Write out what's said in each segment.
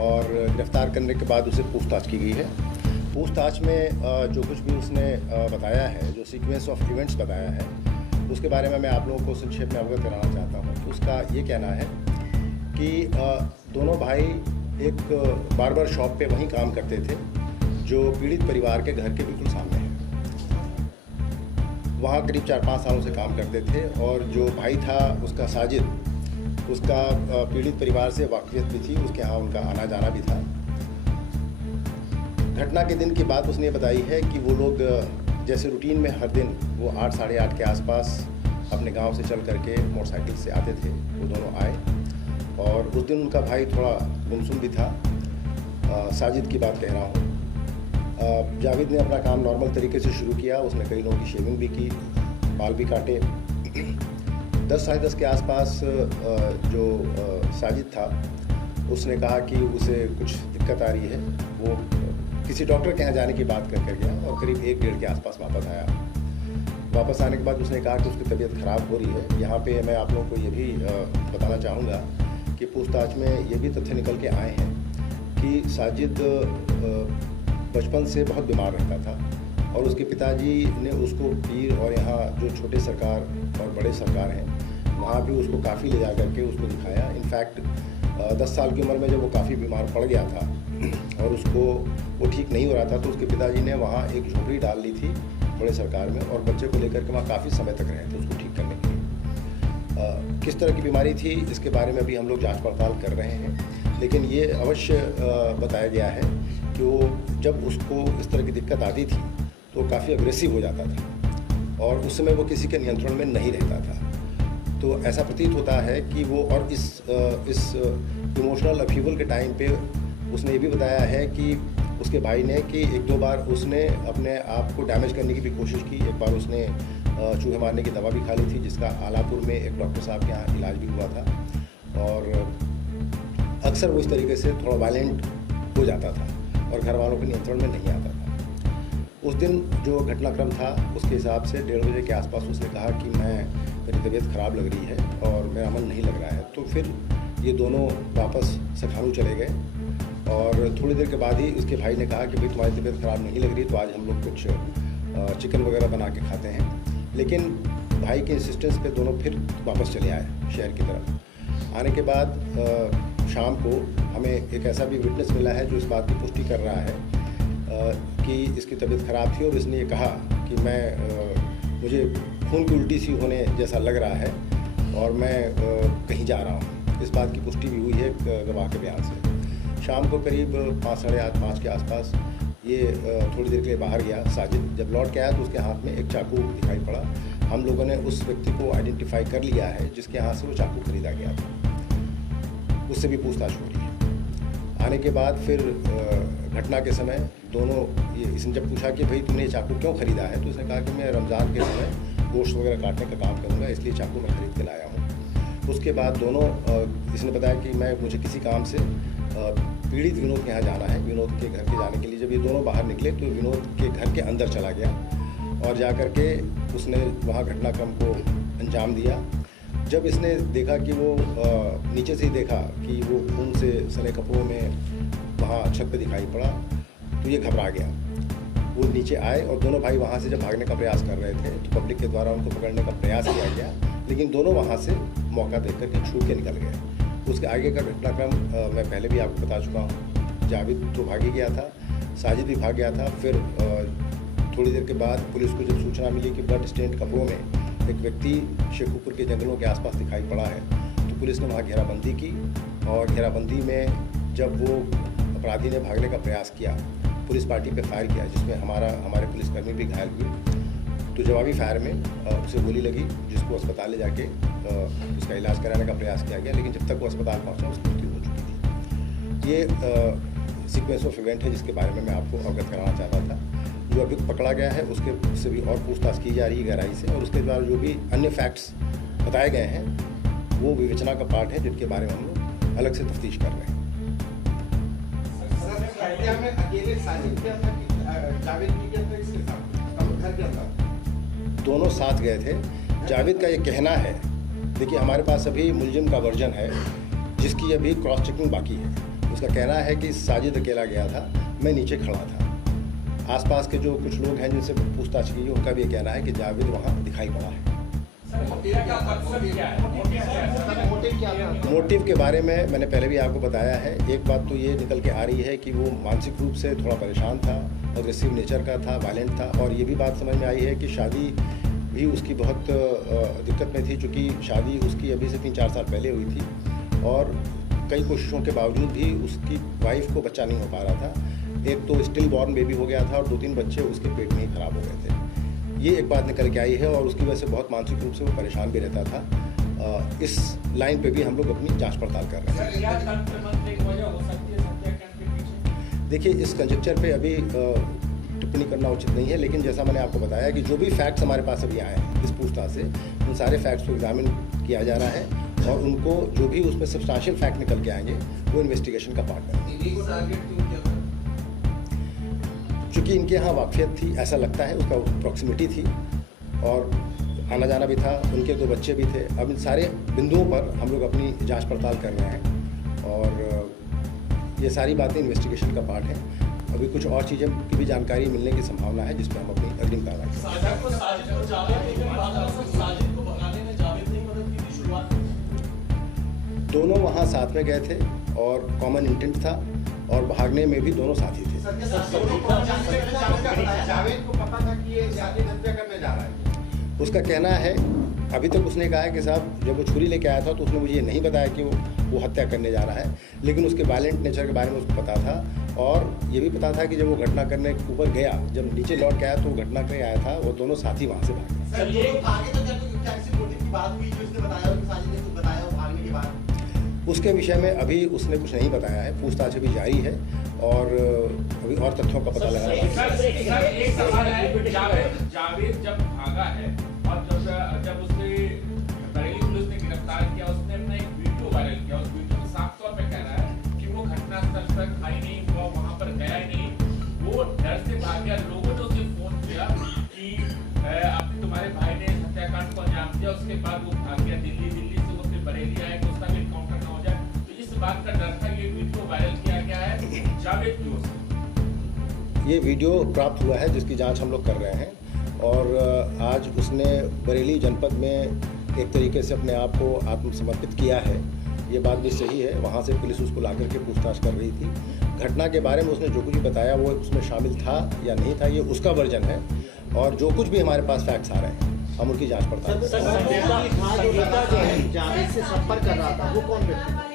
और गिरफ्तार करने के बाद उसे पूछताछ की गई है। पूछताछ में जो कुछ भी उसने बताया है, जो सीक्वेंस ऑफ इवेंट्स बताया है, उसके बारे में मैं आप लोगों को संक्षेप में अवगत कराना चाहता हूँ। तो उसका ये कहना है कि दोनों भाई एक बार्बर शॉप पे वहीं काम करते थे जो पीड़ित परिवार के घर के बिल्कुल सामने है। वहाँ करीब 4-5 सालों से काम करते थे और जो भाई था उसका साजिद, उसका पीड़ित परिवार से वाकफियत भी थी, उसके यहाँ उनका आना जाना भी था। घटना के दिन की बात उसने बताई है कि वो लोग जैसे रूटीन में हर दिन वो 8 साढ़े 8 के आसपास अपने गांव से चल करके मोटरसाइकिल से आते थे। वो दोनों आए और उस दिन उनका भाई थोड़ा गुमसुम भी था। साजिद की बात कह रहा हूँ। जावेद ने अपना काम नॉर्मल तरीके से शुरू किया। उसने कई लोगों की शेविंग भी की, बाल भी काटे। 10 साढ़े 10 के आसपास जो साजिद था उसने कहा कि उसे कुछ दिक्कत आ रही है। वो किसी डॉक्टर के यहाँ जाने की बात कर गया और करीब 1-1:30 के आसपास वापस आया। वापस आने के बाद उसने कहा कि उसकी तबीयत ख़राब हो रही है। यहाँ पे मैं आप लोगों को ये भी बताना चाहूँगा कि पूछताछ में ये भी तथ्य निकल के आए हैं कि साजिद बचपन से बहुत बीमार रहता था और उसके पिताजी ने उसको पीर और यहाँ जो छोटे सरकार और बड़े सरकार हैं वहाँ भी उसको काफ़ी ले जा करके उसको दिखाया। इनफैक्ट 10 साल की उम्र में जब वो काफ़ी बीमार पड़ गया था और उसको वो ठीक नहीं हो रहा था तो उसके पिताजी ने वहाँ एक झोपड़ी डाल ली थी बड़े सरकार में और बच्चे को लेकर के वहाँ काफ़ी समय तक रहे थे उसको ठीक करने के लिए। किस तरह की बीमारी थी इसके बारे में भी हम लोग जांच पड़ताल कर रहे हैं, लेकिन ये अवश्य बताया गया है कि वो जब उसको इस तरह की दिक्कत आती थी तो काफ़ी अग्रेसिव हो जाता था और उस समय वो किसी के नियंत्रण में नहीं रहता था। तो ऐसा प्रतीत होता है कि वो और इस इमोशनल अपहीवल के टाइम पे उसने ये भी बताया है कि उसके भाई ने कि 1-2 बार उसने अपने आप को डैमेज करने की भी कोशिश की। एक बार उसने चूहे मारने की दवा भी खा ली थी जिसका आलापुर में एक डॉक्टर साहब के यहाँ इलाज भी हुआ था और अक्सर वो इस तरीके से थोड़ा वायलेंट हो जाता था और घर वालों के नियंत्रण में नहीं आता था। उस दिन जो घटनाक्रम था उसके हिसाब से 1:30 बजे के आसपास उसने कहा कि मेरी तबीयत ख़राब लग रही है और मेरा मन नहीं लग रहा है। तो फिर ये दोनों वापस सखानू चले गए और थोड़ी देर के बाद ही उसके भाई ने कहा कि भाई तुम्हारी तबीयत ख़राब नहीं लग रही तो आज हम लोग कुछ चिकन वगैरह बना के खाते हैं। लेकिन भाई के इंसिस्टेंस पे दोनों फिर वापस चले आए शहर की तरफ। आने के बाद शाम को हमें एक ऐसा भी विटनेस मिला है जो इस बात की पुष्टि कर रहा है कि इसकी तबीयत ख़राब थी और इसने ये कहा कि मुझे खून की उल्टी सी होने जैसा लग रहा है और मैं कहीं जा रहा हूँ। इस बात की पुष्टि भी हुई है गवाह के बयान से। शाम को करीब 5 साढ़े 5 के आसपास ये थोड़ी देर के लिए बाहर गया साजिद। जब लौट के आया तो उसके हाथ में एक चाकू दिखाई पड़ा। हम लोगों ने उस व्यक्ति को आइडेंटिफाई कर लिया है जिसके यहाँ से वो चाकू खरीदा गया था। उससे भी पूछताछ हो रही है। आने के बाद फिर घटना के समय दोनों इसने जब पूछा कि भाई तुमने ये चाकू क्यों ख़रीदा है तो उसने कहा कि मैं रमज़ान के समय गोश्त वगैरह काटने का काम करूँगा इसलिए चाकू मैं खरीद के लाया हूँ। उसके बाद दोनों इसने बताया कि मुझे किसी काम से पीड़ित विनोद के यहाँ जाना है। विनोद के घर के जाने के लिए जब ये दोनों बाहर निकले तो विनोद के घर के अंदर चला गया और जा कर के उसने वहाँ घटनाक्रम को अंजाम दिया। जब इसने देखा कि वो नीचे से ही देखा कि वो खून से सने कपड़ों में वहाँ छत पे दिखाई पड़ा तो ये घबरा गया। वो नीचे आए और दोनों भाई वहाँ से जब भागने का प्रयास कर रहे थे तो पब्लिक के द्वारा उनको पकड़ने का प्रयास किया गया, लेकिन दोनों वहाँ से मौका देख करके छूट के निकल गए। उसके आगे का घटनाक्रम मैं पहले भी आपको बता चुका हूँ। जावेद तो भाग ही गया था, साजिद भी भाग गया था। फिर थोड़ी देर के बाद पुलिस को जब सूचना मिली कि ब्लड स्टेन्ड कपड़ों में एक व्यक्ति शेखुपुर के जंगलों के आसपास दिखाई पड़ा है तो पुलिस ने वहाँ घेराबंदी की और घेराबंदी में जब वो अपराधी ने भागने का प्रयास किया पुलिस पार्टी पे फायर किया जिसमें हमारे पुलिसकर्मी भी घायल हुए। तो जवाबी फायर में उसे गोली लगी जिसको अस्पताल ले जाके उसका इलाज कराने का प्रयास किया गया, लेकिन जब तक वो अस्पताल पहुंचा उसकी मृत्यु हो चुकी थी। ये सीक्वेंस ऑफ इवेंट है जिसके बारे में मैं आपको अवगत कराना चाहता था। जो अभियुक्त पकड़ा गया है उसके से भी और पूछताछ की जा रही है गहराई से और उसके द्वारा जो भी अन्य फैक्ट्स बताए गए हैं वो विवेचना का पार्ट है जिनके बारे में हम लोग अलग से तफ्तीश कर रहे हैं। दोनों साथ गए थे। जावेद का ये कहना है, देखिए हमारे पास अभी मुलजिम का वर्जन है जिसकी अभी क्रॉस चेकिंग बाकी है। उसका कहना है कि साजिद अकेला गया था, मैं नीचे खड़ा था। आसपास के जो कुछ लोग हैं जिनसे पूछताछ की उनका भी ये कहना है कि जावेद वहाँ दिखाई पड़ा है। मोटिव के बारे में मैंने पहले भी आपको बताया है। एक बात तो ये निकल के आ रही है कि वो मानसिक रूप से थोड़ा परेशान था, अग्रेसिव नेचर का था, वायलेंट था, और ये भी बात समझ में आई है कि शादी भी उसकी बहुत दिक्कत में थी, चूँकि शादी उसकी अभी से 3-4 साल पहले हुई थी और कई कोशिशों के बावजूद भी उसकी वाइफ को बच्चा नहीं हो पा रहा था। एक तो स्टिल बॉर्न बेबी हो गया था और 2-3 बच्चे उसके पेट में ही खराब हो गए थे। ये एक बात निकल के आई है और उसकी वजह से बहुत मानसिक रूप से वो परेशान भी रहता था। इस लाइन पे भी हम लोग अपनी जांच पड़ताल कर रहे हैं। देखिए, इस कंजेक्चर पे अभी टिप्पणी करना उचित नहीं है, लेकिन जैसा मैंने आपको बताया कि जो भी फैक्ट्स हमारे पास अभी आए हैं इस पूछताछ से, उन सारे फैक्ट्स को एग्जामिन किया जा रहा है और उनको जो भी उसमें सब्सटेंशियल फैक्ट निकल के आएंगे वो इन्वेस्टिगेशन का पार्ट है। चूँकि इनके यहाँ वाकफियत थी, ऐसा लगता है, उसका प्रॉक्सिमिटी थी और आना जाना भी था, उनके 2 बच्चे भी थे। अब इन सारे बिंदुओं पर हम लोग अपनी जांच पड़ताल कर रहे हैं और ये सारी बातें इन्वेस्टिगेशन का पार्ट है। अभी कुछ और चीज़ें की भी जानकारी मिलने की संभावना है जिस पर हम अपनी अग्रिम कार्रवाई दोनों वहाँ साथ में गए थे और कॉमन इंटेंट था और भागने में भी दोनों साथी थे। जावेद को पता था कि ये जावेद हत्या करने जा रहा है। उसका कहना है, अभी तक उसने कहा है कि साहब जब वो छुरी लेके आया था तो उसने मुझे ये नहीं बताया कि वो हत्या करने जा रहा है, लेकिन उसके वायलेंट नेचर के बारे में उसको पता था और ये भी पता था कि जब वो घटना करने ऊपर गया, जब नीचे लौट के आया तो वो घटना करने आया था, वो दोनों साथी वहाँ से भागे। उसके विषय में अभी उसने कुछ नहीं बताया है, पूछताछ अभी जारी है और अभी और तथ्यों का पता लगा रहा है। एक सवाल है, जावेद जब भागा है और जब उसने बरेली पुलिस ने गिरफ्तार किया, उसने अपना एक वीडियो वायरल किया। उस वीडियो में साफ तौर पे कह रहा है कि वो घटनास्थल तक आई नहीं, वो वहां पर गया ही नहीं, वो डर से भाग गया। लोगों ने उसे फोन किया कि अब तुम्हारे भाई ने हत्याकांड को अंजाम दिया, उसके बाद वो भाग गया दिल्ली से वो फिर बरेली आया कि उसका भी एनकाउंटर ना हो जाए। तो इस बात का डर था, ये वीडियो वायरल किया गया है जावेद की ओर से। ये वीडियो प्राप्त हुआ है जिसकी जांच हम लोग कर रहे हैं और आज उसने बरेली जनपद में एक तरीके से अपने आप को आत्मसमर्पित किया है। ये बात भी सही है, वहाँ से पुलिस उसको ला करके पूछताछ कर रही थी। घटना के बारे में उसने जो कुछ भी बताया वो उसमें शामिल था या नहीं था, ये उसका वर्जन है और जो कुछ भी हमारे पास फैक्ट्स आ रहे हैं हम उनकी जाँच पड़ताल कर रहे हैं। जावेद से संपर्क कर रहा था, वो कौन व्यक्ति?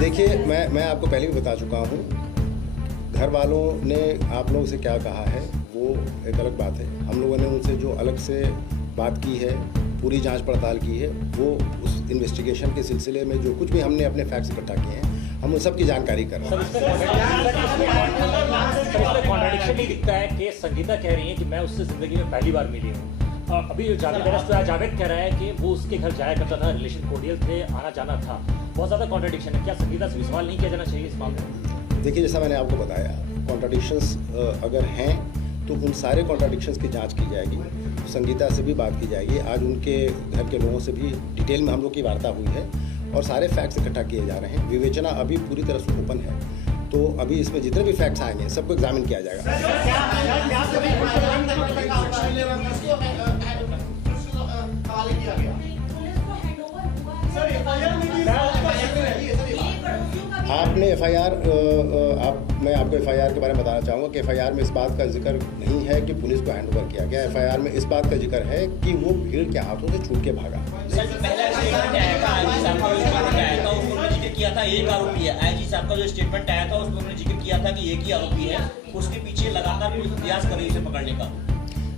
देखिए, मैं आपको पहले भी बता चुका हूँ, घर वालों ने आप लोगों से क्या कहा है वो एक अलग बात है। हम लोगों ने उनसे जो अलग से बात की है, पूरी जांच पड़ताल की है, वो उस इन्वेस्टिगेशन के सिलसिले में जो कुछ भी हमने अपने फैक्ट्स इकट्ठा किए हैं हम उन सब की जानकारी कर रहे हैं। कॉन्ट्रडिक्शन नहीं दिखता है कि संगीता कह रही है कि मैं उससे जिंदगी में पहली बार मिली हूँ, अभी जावेद अरेस्ट हुआ, जावेद कह रहा है कि वो उसके घर जाया करता था, रिलेशन कोर्डियल थे, आना जाना था। बहुत ज़्यादा कॉन्ट्रडिक्शन है, क्या संगीता से सवाल नहीं किया जाना चाहिए इस मामले में? देखिए, जैसा मैंने आपको बताया, कॉन्ट्रडिक्शंस अगर हैं तो उन सारे कॉन्ट्रडिक्शंस की जांच की जाएगी, संगीता से भी बात की जाएगी। आज उनके घर के लोगों से भी डिटेल में हम लोग की वार्ता हुई है और सारे फैक्ट्स इकट्ठा किए जा रहे हैं। विवेचना अभी पूरी तरह से ओपन है, तो अभी इसमें जितने भी फैक्ट्स आएंगे सबको एग्जामिन किया जाएगा। आपने एफआईआर मैं आपको एफआईआर के बारे में बताना चाहूँगा कि एफआईआर में इस बात का जिक्र नहीं है कि पुलिस को हैंडओवर किया गया। एफआईआर में इस बात का जिक्र है कि वो भीड़ के हाथों से छूट के भागा। किया था एक आरोपी है, आईजी साहब का जो स्टेटमेंट आया था उसमें उन्होंने जिक्र किया था कि एक ही आरोपी है, उसके पीछे लगातार पुलिस प्रयास कर रही है उसे पकड़ने का।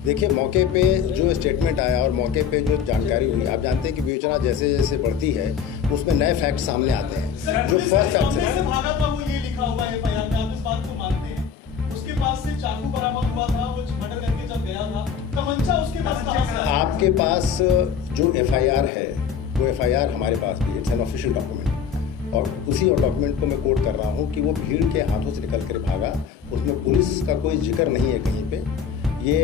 देखिए, मौके पे जो स्टेटमेंट आया और मौके पे जो जानकारी हुई, आप जानते हैं कि विवेचना जैसे जैसे बढ़ती है उसमें नए फैक्ट सामने आते हैं। जो फर्स्ट फैक्ट है, भागा था वो ये लिखा हुआ है एफआईआर में, आप इस बात को मानते हैं? उसके पास से चाकू बरामद हुआ था, वो मर्डर करके जब गया था, तमंचा उसके पास कहां से आया? आपके पास जो एफआईआर है वो एफआईआर हमारे पास भी, इट्स एन ऑफिशियल डॉक्यूमेंट। और उसी डॉक्यूमेंट को मैं कोट कर रहा हूँ कि वो भीड़ के हाथों से निकल कर भागा, उसमें पुलिस का कोई जिक्र नहीं है कहीं पे। ये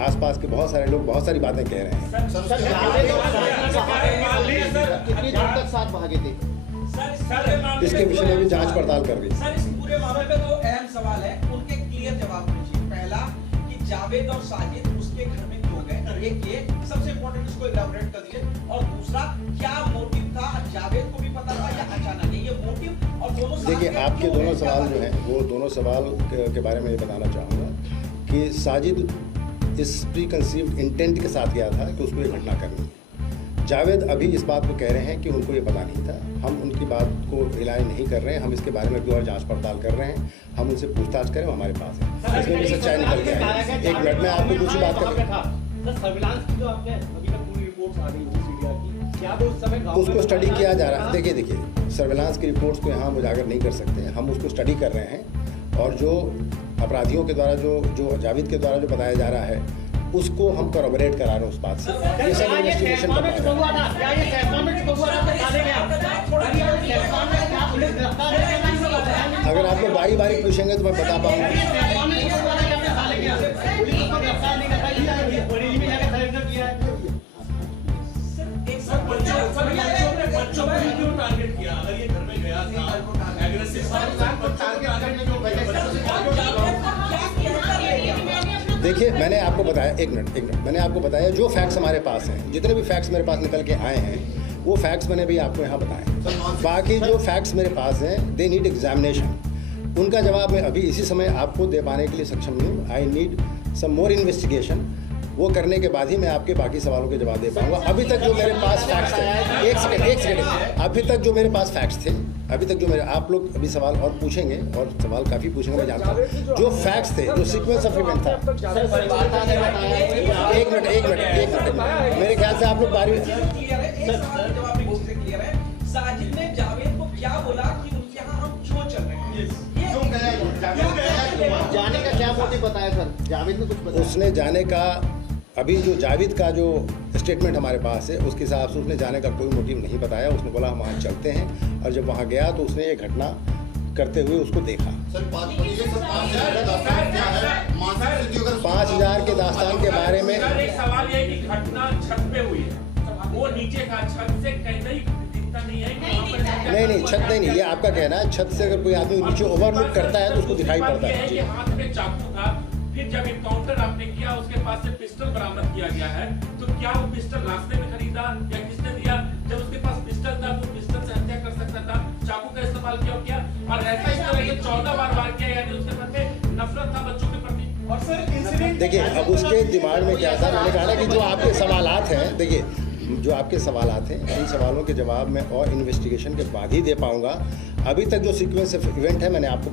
आसपास के बहुत सारे लोग बहुत सारी बातें कह रहे हैं। कितनी देर तक साथ भागे थे? इसके विषय में भी जांच पड़ताल कर रही है। सर, इस पूरे मामले पे दो अहम सवाल है, उनके क्लियर जवाब होने चाहिए। पहला कि जावेद और साजिद उसके घर में क्यों गए, ये सबसे इम्पोर्टेंट, इसको इलैबोरेट कर दीजिए। और दूसरा, क्या मोटिव था, जावेद को भी पता था या अचानक ये मोटिव, और दोनों देखिए, आपके दोनों सवाल जो हैं वो दोनों सवाल के बारे में ये बताना चाहूँगा कि साजिद इस प्री कंसीव्ड इंटेंट के साथ गया था कि उसको ये घटना करनी है। जावेद अभी इस बात को कह रहे हैं कि उनको ये पता नहीं था। हम उनकी बात को रिलाई नहीं कर रहे हैं, हम इसके बारे में भी और जांच पड़ताल कर रहे हैं। हम उनसे पूछताछ करें, हमारे पास है, इसमें भी सच्चाई निकल के आएगी। एक मिनट में आपको दूसरी बात करें। सर्विलांस की जो आपने अभी तक पूरी रिपोर्ट्स आ रही है सीडीआर की, क्या वो उस समय गाँव उसको में स्टडी किया जा रहा है। देखिए, सर्विलांस की रिपोर्ट्स को यहाँ हम उजागर नहीं कर सकते, हम उसको स्टडी कर रहे हैं। और जो अपराधियों के द्वारा जो जावेद के द्वारा जो बताया जा रहा है उसको हम कोरबोरेट करा रहे हैं उस बात से। ये सब इन्वेस्टिगेशन का पार्ट है। अगर आप लोग बारी बारी पूछेंगे तो मैं बता पाऊंगा। बच्चों को क्यों टारगेट किया? अगर ये घर में गया था एग्रेसिव, देखिए, मैंने आपको बताया, एक मिनट, मैंने आपको बताया जो फैक्ट्स हमारे पास हैं, जितने भी फैक्ट्स मेरे पास निकल के आए हैं वो फैक्ट्स मैंने भी आपको यहाँ बताए। बाकी जो फैक्ट्स मेरे पास हैं दे नीड एग्जामिनेशन। उनका जवाब मैं अभी इसी समय आपको दे पाने के लिए सक्षम नहीं हूँ। I need some more investigation. वो करने के बाद ही मैं आपके बाकी सवालों के जवाब दे पाऊंगा। अभी तक जो मेरे पास फैक्ट्स थे, एक सेकंड, अभी तक जो मेरे पास फैक्ट्स थे, अभी तक जो मेरे, आप लोग अभी सवाल और पूछेंगे और सवाल काफ़ी पूछेंगे, मैं जानता हूँ। जो फैक्ट्स थे, जो सीक्वेंस ऑफ इवेंट था, एक मिनट, मेरे ख्याल से आप लोग बारी साजिद ने जावेद को क्या बोला कि उनके यहाँ हम क्यों चल रहे हैं, जाने का क्या मोटिव बताया सर? जावेद ने कुछ बताया? उसने जाने का, अभी जो जावेद का जो स्टेटमेंट हमारे पास है उसके हिसाब से उसने जाने का कोई मोटिव नहीं बताया। उसने बोला हम वहाँ चलते हैं, और जब वहाँ गया तो उसने ये घटना करते हुए उसको देखा। 5,000 के दास्तान के बारे में एक सवाल ये है कि घटना छत पे हुई है, वो नीचे का छत से कहीं दिखता नहीं है कि वहाँ पर नहीं, छत नहीं, ये आपका कहना है। छत से अगर कोई आदमी नीचे ओवरलुक करता है तो उसको दिखाई पड़ता है। ये हाथ में चाकू था, फिर जब इनकाउंटर आपने किया उसके पास से पिस्टल बरामद किया गया है, तो क्या वो पिस्टल रास्ते में खरीदा या किसने दिया? जब उसके पास पिस्टल था तो पिस्टल से हत्या कर सकता था, चाकू का इस्तेमाल क्यों किया? और ऐसा इस तरह के 14 बार वार किया, यानी उसके मन में नफरत था बच्चों के प्रति। और सर इंसिडेंट, देखिए, अब उसके दिमाग में क्या था, मैंने कहा ना कि जो आपके सवालात हैं, देखिए जो आपके सवालात हैं, इन सवालों के जवाब मैं और इन्वेस्टिगेशन के बाद ही दे पाऊंगा। अभी तक जो सीक्वेंस ऑफ इवेंट है मैंने आपको